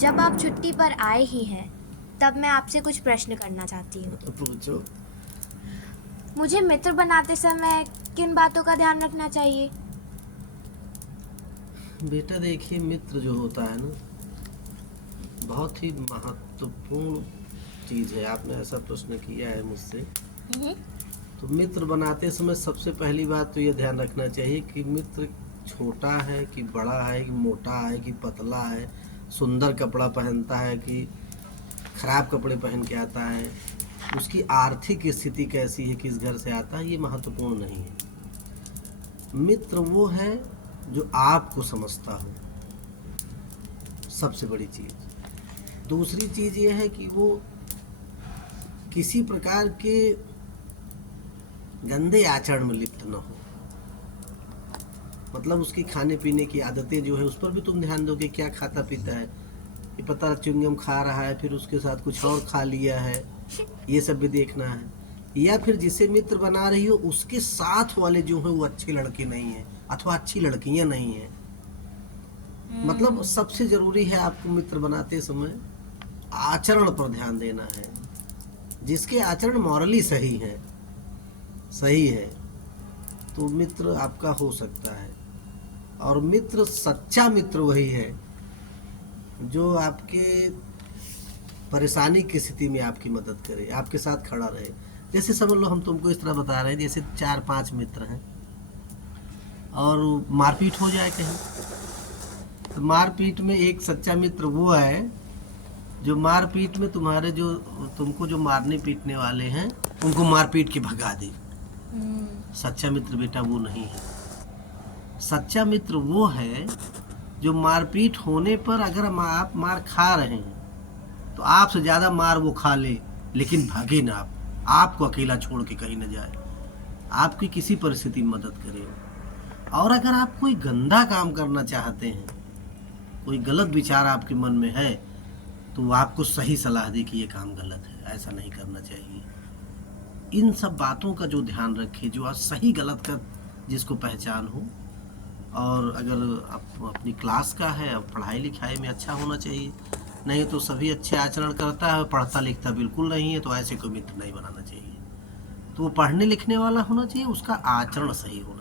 जब आप छुट्टी पर आए ही हैं, तब मैं आपसे कुछ प्रश्न करना चाहती हूँ। पूछो। मुझे मित्र बनाते समय किन बातों का ध्यान रखना चाहिए? बेटा देखिए, मित्र जो होता है ना, बहुत ही महत्वपूर्ण चीज़ है। आपने ऐसा प्रश्न किया है मुझसे, तो मित्र बनाते समय सबसे पहली बात तो ये ध्यान रखना चाहिए कि मित्र छोटा है कि बड़ा है कि मोटा है कि पतला है, सुंदर कपड़ा पहनता है कि खराब कपड़े पहन के आता है, उसकी आर्थिक स्थिति कैसी है, किस घर से आता है, ये महत्वपूर्ण नहीं है। मित्र वो है जो आपको समझता हो, सबसे बड़ी चीज़। दूसरी चीज़ ये है कि वो किसी प्रकार के गंदे आचरण में लिप्त न हो। मतलब उसकी खाने पीने की आदतें जो है उस पर भी तुम ध्यान दो कि क्या खाता पीता है। ये पता च्युइंगम खा रहा है फिर उसके साथ कुछ और खा लिया है, ये सब भी देखना है। या फिर जिसे मित्र बना रही हो उसके साथ वाले जो है वो अच्छे लड़के नहीं हैं अथवा अच्छी लड़कियां नहीं हैं। मतलब सबसे ज़रूरी है आपको मित्र बनाते समय आचरण पर ध्यान देना है। जिसके आचरण मॉरली सही है तो मित्र आपका हो सकता है। और मित्र, सच्चा मित्र वही है जो आपके परेशानी की स्थिति में आपकी मदद करे, आपके साथ खड़ा रहे। जैसे समझ लो हम तुमको इस तरह बता रहे हैं, जैसे 4-5 मित्र हैं और मारपीट हो जाए कहीं, तो मारपीट में एक सच्चा मित्र वो है जो मारपीट में तुम्हारे जो तुमको जो मारने पीटने वाले हैं उनको मारपीट के भगा दे। सच्चा मित्र बेटा वो नहीं है। सच्चा मित्र वो है जो मारपीट होने पर अगर आप मार खा रहे हैं तो आपसे ज़्यादा मार वो खा ले, लेकिन भागे ना, आपको अकेला छोड़ के कहीं न जाए, आपकी किसी परिस्थिति में मदद करे। और अगर आप कोई गंदा काम करना चाहते हैं, कोई गलत विचार आपके मन में है, तो वो आपको सही सलाह दे कि ये काम गलत है, ऐसा नहीं करना चाहिए। इन सब बातों का जो ध्यान रखे, जो आज सही गलत का जिसको पहचान हो। और अगर आप अपनी क्लास का है, अब पढ़ाई लिखाई में अच्छा होना चाहिए, नहीं तो सभी अच्छे आचरण करता है, पढ़ता लिखता बिल्कुल नहीं है, तो ऐसे कोई मित्र नहीं बनाना चाहिए। तो वो पढ़ने लिखने वाला होना चाहिए, उसका आचरण सही होना